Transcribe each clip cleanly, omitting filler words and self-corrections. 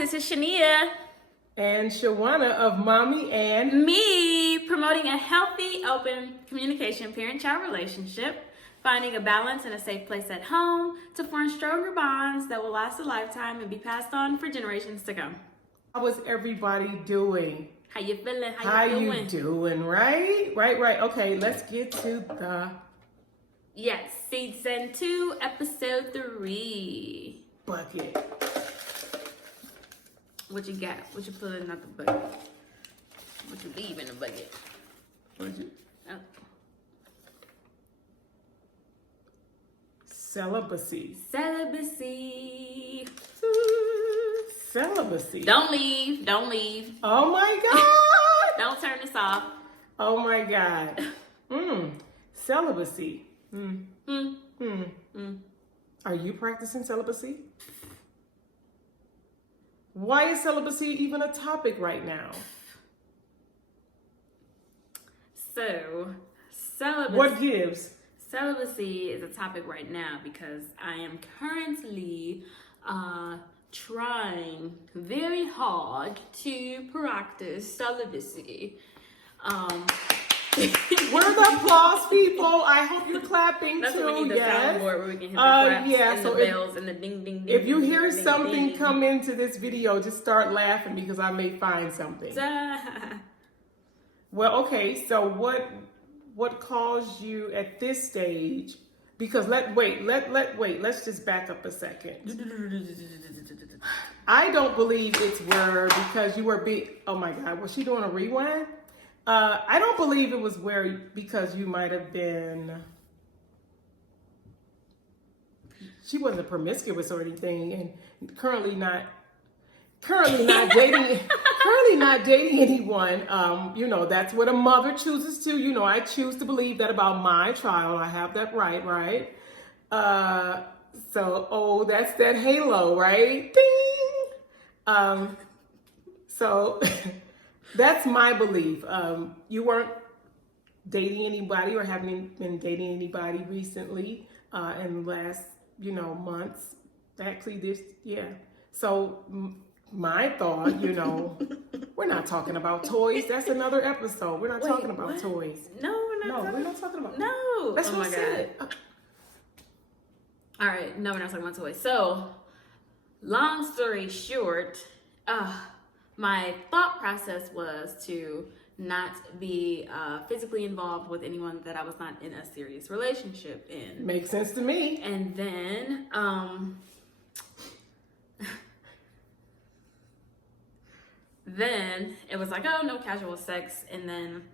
this is Shania and Shawana of Mommy and Me, promoting a healthy, open communication parent-child relationship, finding a balance and a safe place at home to form stronger bonds that will last a lifetime and be passed on for generations to come. How is everybody doing? How you feeling? How you doing? Right. Okay, let's get to the Yes, season 2, episode 3. bucket. What you got? What you put in the bucket? What you leave in the bucket? Oh. Celibacy. Celibacy. Celibacy. Don't leave. Oh my God. Don't turn this off. Oh my God. Celibacy. Are you practicing celibacy? Why is celibacy even a topic right now? So, celibacy. What gives? Celibacy is a topic right now because I am currently trying very hard to practice celibacy. Where the applause, people? I hope you're clapping That's too. what we need the Yes. soundboard where we can hit the claps and so the bells and the ding ding ding. If you ding, hear ding, something ding, ding, come into this video, just start laughing because I may find something. Well, okay. So what caused you at this stage? Because let's just back up a second. I don't believe it's where because you were oh my God, was she doing a rewind? I don't believe it was where because you might have been. She wasn't promiscuous or anything, and currently not dating. Currently not dating anyone. That's what a mother chooses to. I choose to believe that about my child. I have that right? That's that halo, right? Ding. So that's my belief. You weren't dating anybody or haven't been dating anybody recently in the last, months. Actually, So my thought, we're not talking about toys. That's another episode. We're not talking about toys. No, we're not talking about. No. That's oh what my I said. God. All right. No, we're not talking about toys. So, long story short, my thought process was to not be physically involved with anyone that I was not in a serious relationship in. Makes sense to me. And then, then it was like, oh, no casual sex. And then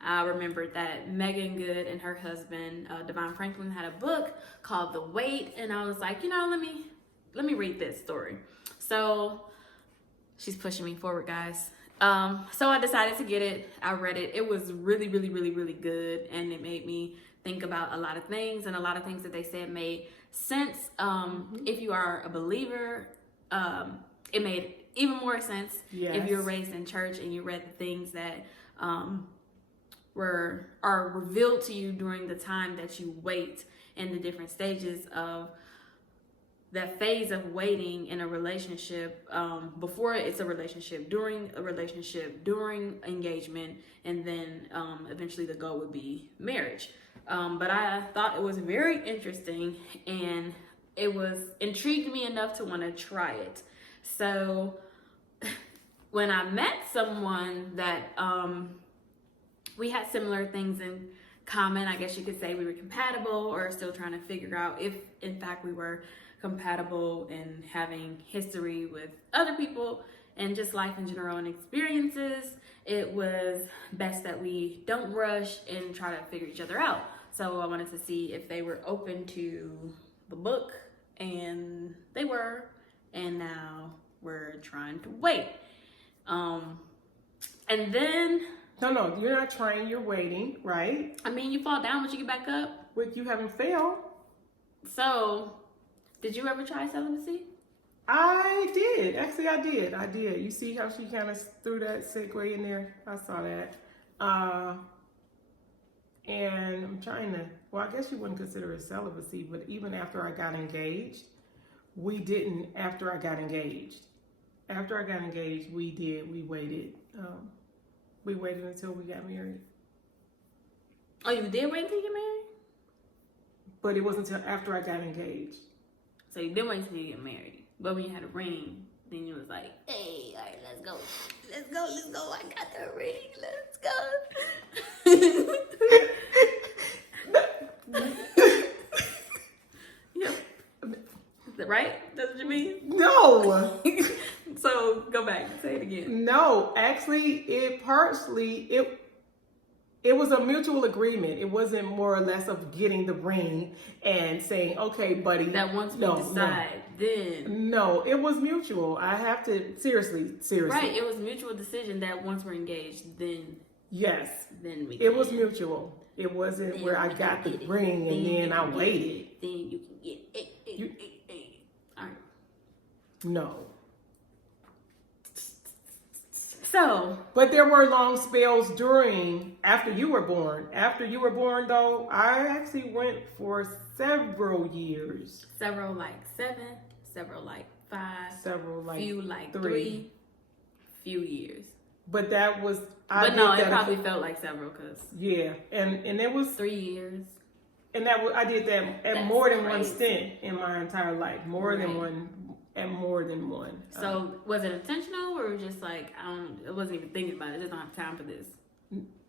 I remembered that Megan Good and her husband, Devon Franklin, had a book called The Wait. And I was like, let me read this story. So she's pushing me forward, guys. So I decided to get it. I read it. It was really, really, really, really good. And it made me think about a lot of things, and a lot of things that they said made sense. If you are a believer, it made even more sense. Yes. If you were raised in church and you read the things that are revealed to you during the time that you wait, and the different stages of that phase of waiting in a relationship, before it's a relationship, during a relationship, during engagement, and then eventually the goal would be marriage. But I thought it was very interesting, and it was intrigued me enough to want to try it. So when I met someone that we had similar things in common, I guess you could say we were compatible, or still trying to figure out if in fact we were compatible and having history with other people and just life in general and experiences, it was best that we don't rush and try to figure each other out. So I wanted to see if they were open to the book, and they were, and now we're trying to wait. And then... No, you're not trying, you're waiting, right? I mean, you fall down, but you get back up. You haven't failed. So... did you ever try celibacy? I did. Actually, I did. You see how she kind of threw that segue in there? I saw that. And I'm trying to, I guess you wouldn't consider it celibacy, but even after I got engaged, we didn't, after I got engaged, After I got engaged, we waited. We waited until we got married. Oh, you did wait until you get married? But it wasn't until after I got engaged. So you didn't wait until you get married. But when you had a ring, then you was like, hey, all right, let's go. Let's go, let's go. I got the ring. Let's go. Yep. Right? That's what you mean? No. So go back. Say it again. No, actually, it was a mutual agreement. It wasn't more or less of getting the ring and saying, "Okay, buddy." That once we decide, then. No, it was mutual. I have to seriously. Right, it was mutual decision that once we're engaged, then. Yes. Then we. It was mutual. It wasn't then where I got the ring and then I waited. Then you can get it. All right. No. So, but there were long spells after you were born. After you were born, though, I actually went for several years. Several like 7, several like 5, several like few like 3, few years. But that was. But no, it probably felt like several because. Yeah, and it was 3 years. And I did that at more than one stint in my entire life. More than one. So was it intentional or just like I wasn't even thinking about it. I just don't have time for this.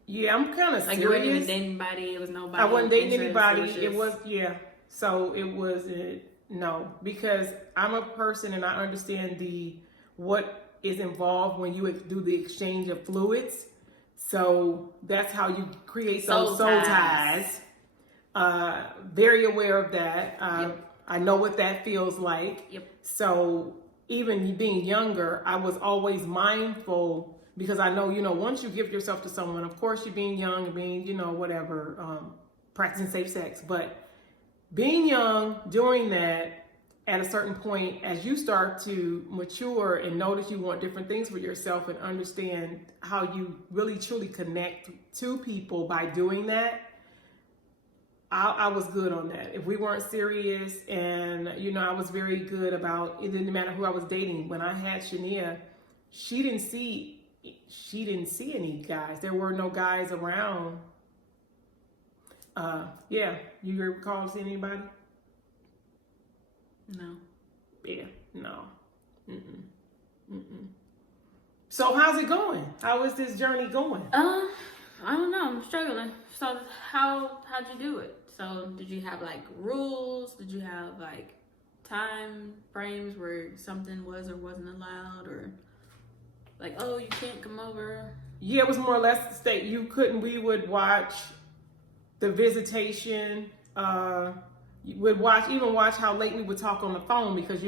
Yeah, I'm kind of like serious. You weren't even dating anybody. It was nobody. I wasn't dating anybody. It was So it wasn't because I'm a person and I understand what is involved when you do the exchange of fluids. So that's how you create those soul ties. Very aware of that. Yep. I know what that feels like. Yep. So even being younger, I was always mindful because I know, once you give yourself to someone, of course you're being young and being, whatever, practicing safe sex. But being young, doing that at a certain point, as you start to mature and notice you want different things for yourself and understand how you really truly connect to people by doing that, I was good on that. If we weren't serious and, I was very good about, it didn't matter who I was dating. When I had Shania, she didn't see any guys. There were no guys around. Yeah. You recall seeing anybody? No. Yeah, no. So how's it going? How is this journey going? I don't know. I'm struggling. So how'd you do it? So did you have like rules? Did you have like time frames where something was or wasn't allowed, or like, oh, you can't come over? Yeah, it was more or less the state. You couldn't. We would watch the visitation. Would watch how late we would talk on the phone because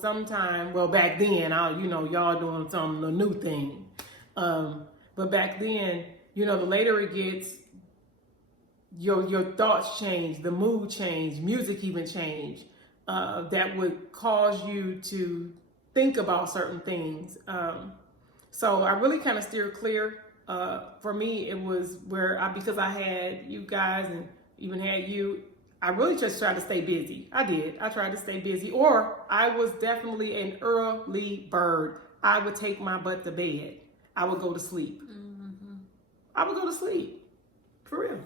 sometime. Well, back then, y'all doing a new thing. But back then, the later it gets, your thoughts change, the mood change, music even change. That would cause you to think about certain things. So I really kind of steered clear. For me, it was because I had you guys and even had you. I really just tried to stay busy. I did. I tried to stay busy. Or I was definitely an early bird. I would take my butt to bed. I would go to sleep. Mm-hmm. I would go to sleep. For real.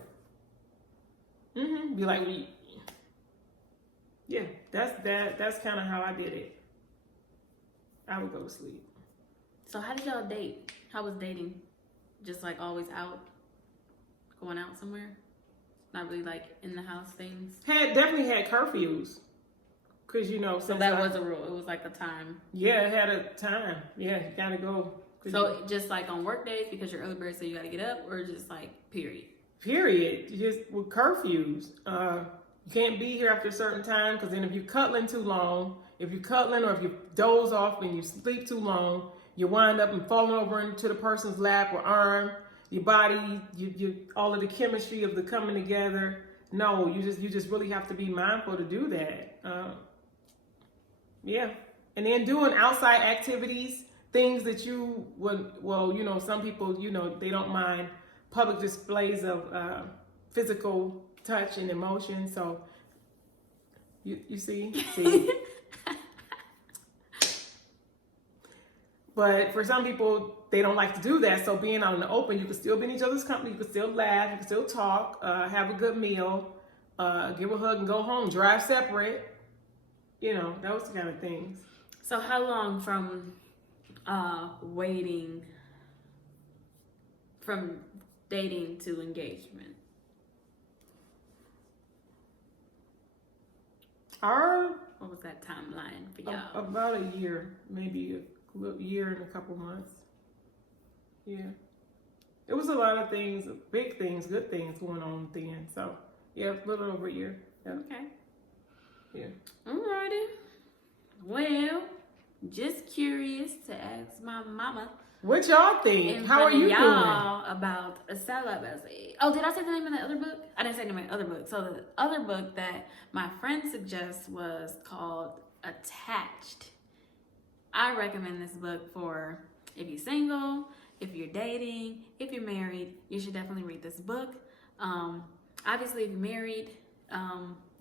Mm-hmm. Be like, yeah, that's kind of how I did it. I would go to sleep. So how did y'all date? How was dating? Just like always out? Going out somewhere? Not really like in the house things. Definitely had curfews, cause so that was a rule. It was like a time. Yeah, it had a time. Yeah, you gotta go. So just like on work days because you're early bird, so you gotta get up, or just like period. Period. Just with curfews. You can't be here after a certain time because then if you're cuddling too long, or if you doze off and you sleep too long, you wind up and falling over into the person's lap or arm. Your body, you all of the chemistry of the coming together. No, you just really have to be mindful to do that. Yeah, and then doing outside activities, things that you would. Well, some people, they don't mind public displays of physical touch and emotion. So you see. But for some people, they don't like to do that. So being out in the open, you can still be in each other's company. You can still laugh. You can still talk. Have a good meal. Give a hug and go home. Drive separate. You know, those kind of things. So how long from waiting, from dating to engagement? What was that timeline for y'all? About a year, maybe a year and a couple months. Yeah. It was a lot of things, big things, good things going on then. So, yeah, a little over a year. Yeah. Okay. Yeah. Alrighty. Well, just curious to ask my mama. What y'all think? In How are front of you y'all about a celibacy? Oh, did I say the name of the other book? I didn't say the name of the other book. So the other book that my friend suggests was called Attached. I recommend this book for if you're single, if you're dating, if you're married. You should definitely read this book. Obviously, if you're married,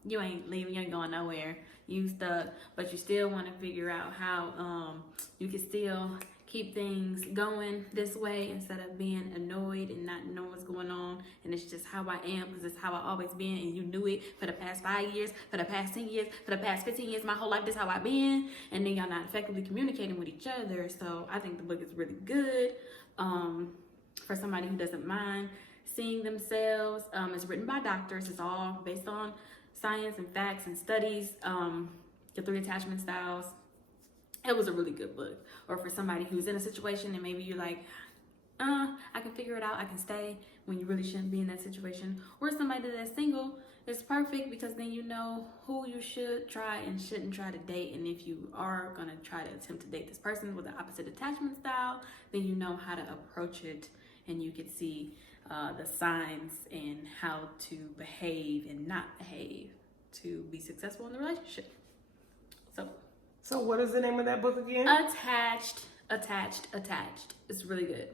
you ain't leaving, you ain't going nowhere. You stuck, but you still want to figure out how you can still keep things going this way instead of being annoyed and not knowing what's going on. And it's just how I am because it's how I always been, and you knew it for the past 5 years, for the past 10 years, for the past 15 years, my whole life, this is how I been. And then y'all not effectively communicating with each other. So I think the book is really good for somebody who doesn't mind seeing themselves. It's written by doctors. It's all based on science and facts and studies. The 3 attachment styles. It was a really good book. Or for somebody who's in a situation and maybe you're like, I can figure it out, I can stay, when you really shouldn't be in that situation. Or somebody that's single, it's perfect because then you know who you should try and shouldn't try to date. And if you are going to try to attempt to date this person with the opposite attachment style, then you know how to approach it and you can see the signs and how to behave and not behave to be successful in the relationship. So what is the name of that book again? Attached. It's really good.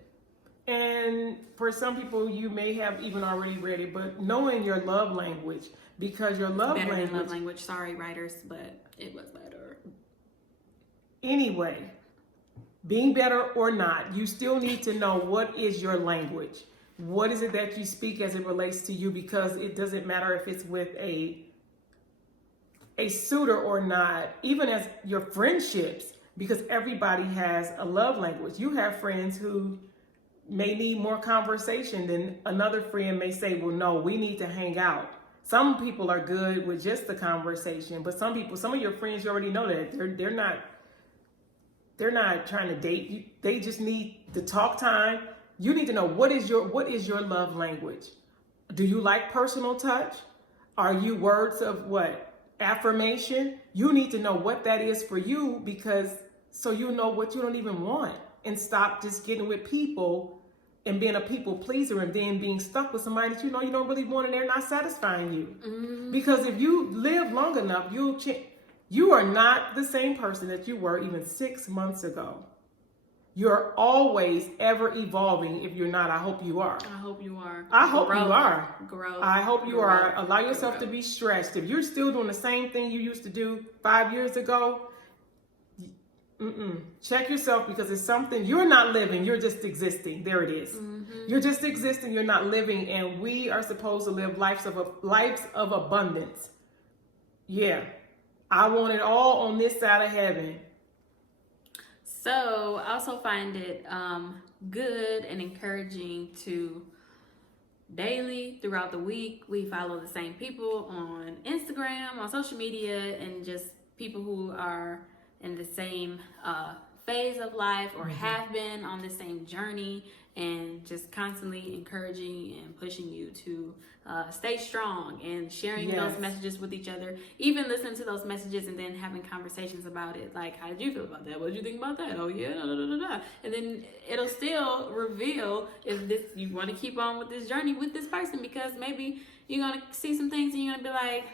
And for some people, you may have even already read it, but knowing your love language, because your love better language. Than love language. Sorry, writers, but it was better. Anyway, being better or not, you still need to know what is your language. What is it that you speak as it relates to you? Because it doesn't matter if it's with a suitor or not, even as your friendships, because everybody has a love language. You have friends who may need more conversation than another friend may say, well, no, we need to hang out. Some people are good with just the conversation, but some of your friends, you already know that they're not trying to date you. They just need the talk time. You need to know what is your love language. Do you like personal touch? Are you words of what? Affirmation? You need to know what that is for you, because so you know what you don't even want, and stop just getting with people and being a people pleaser and then being stuck with somebody that you know you don't really want and they're not satisfying you. Mm-hmm. Because if you live long enough, you'll change. You are not the same person that you were even 6 months ago. You're always ever evolving. If you're not, I hope you are. I hope you are. I hope you are. Grow. I hope you are. Allow yourself to be stressed. If you're still doing the same thing you used to do 5 years ago, check yourself, because it's something you're not living. You're just existing. There it is. Mm-hmm. You're just existing. You're not living. And we are supposed to live lives of abundance. Yeah. I want it all on this side of heaven. So I also find it good and encouraging to daily throughout the week, we follow the same people on Instagram, on social media, and just people who are in the same phase of life or have been on the same journey, and just constantly encouraging and pushing you to stay strong and sharing those messages with each other. Even listen to those messages and then having conversations about it. Like, how did you feel about that? What did you think about that? Oh yeah, da, da, da, da. And then it'll still reveal if you want to keep on with this journey with this person, because maybe you're gonna see some things and you're gonna be like,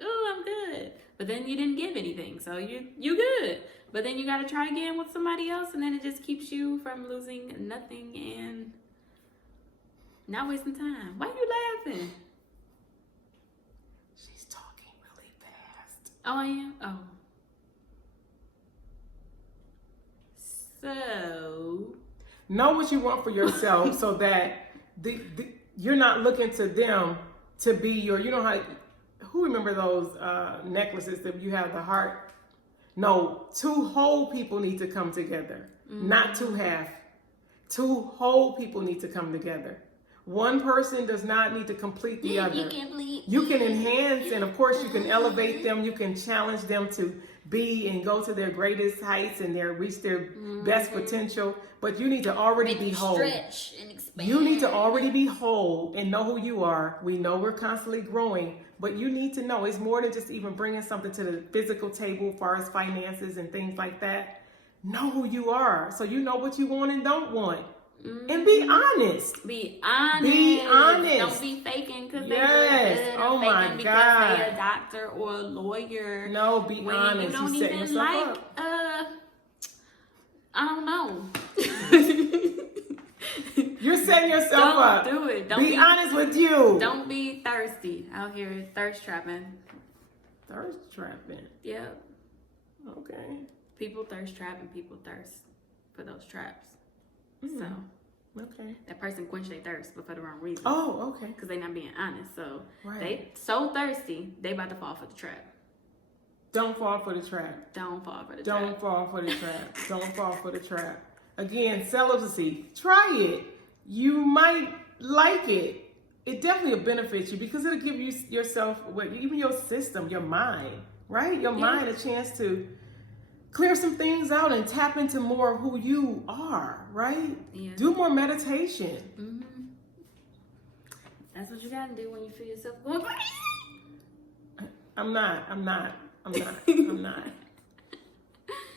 oh, I'm good. But then you didn't give anything, so you good. But then you got to try again with somebody else, and then it just keeps you from losing nothing and not wasting time. Why are you laughing? She's talking really fast. Oh, I am? Oh. So know what you want for yourself so that you're not looking to them to be your, you know how, who remember those necklaces that you have the heart? No, two whole people need to come together, not two half. Two whole people need to come together. One person does not need to complete the other. You can enhance, and of course you can elevate them. You can challenge them to be and go to their greatest heights and reach their best potential. But you need to already be whole. Stretch and expand. You need to already be whole and know who you are. We know we're constantly growing, but you need to know it's more than just even bringing something to the physical table as far as finances and things like that. Know who you are so you know what you want and don't want. And be honest. Be honest. Be honest. Don't be faking because Yes. they're good. Oh or my faking because God. they're a doctor or a lawyer. No, be when honest. You don't You setting even yourself like. up. I don't know. You're setting yourself up. Don't do it. Don't be honest with you. Don't be thirsty out here thirst trapping. Thirst trapping. Yep. Okay. People thirst trap and people thirst for those traps. So Okay. that person quenched their thirst, but for the wrong reason. Oh, okay. Because they're not being honest. So Right. they so thirsty, they about to fall for the trap. Don't fall for the trap. Don't fall for the trap. Don't fall for the trap. Don't fall for the trap. Again, celibacy. Try it. You might like it. It definitely will benefit you because it'll give you yourself, even your system, your mind, right? Your mind a chance to clear some things out and tap into more of who you are, right? Yeah. Do more meditation. Mm-hmm. That's what you gotta do when you feel yourself going crazy. I'm not.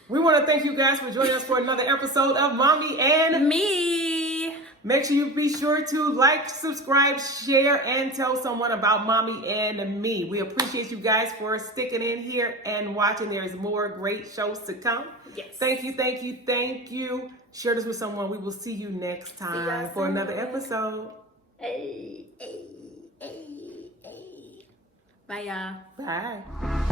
We want to thank you guys for joining us for another episode of Mommy and Me. Make sure you be sure to like, subscribe, share, and tell someone about Mommy and Me. We appreciate you guys for sticking in here and watching. There's more great shows to come. Yes. Thank you. Share this with someone. We will see you next time for another episode. Bye, y'all. Bye.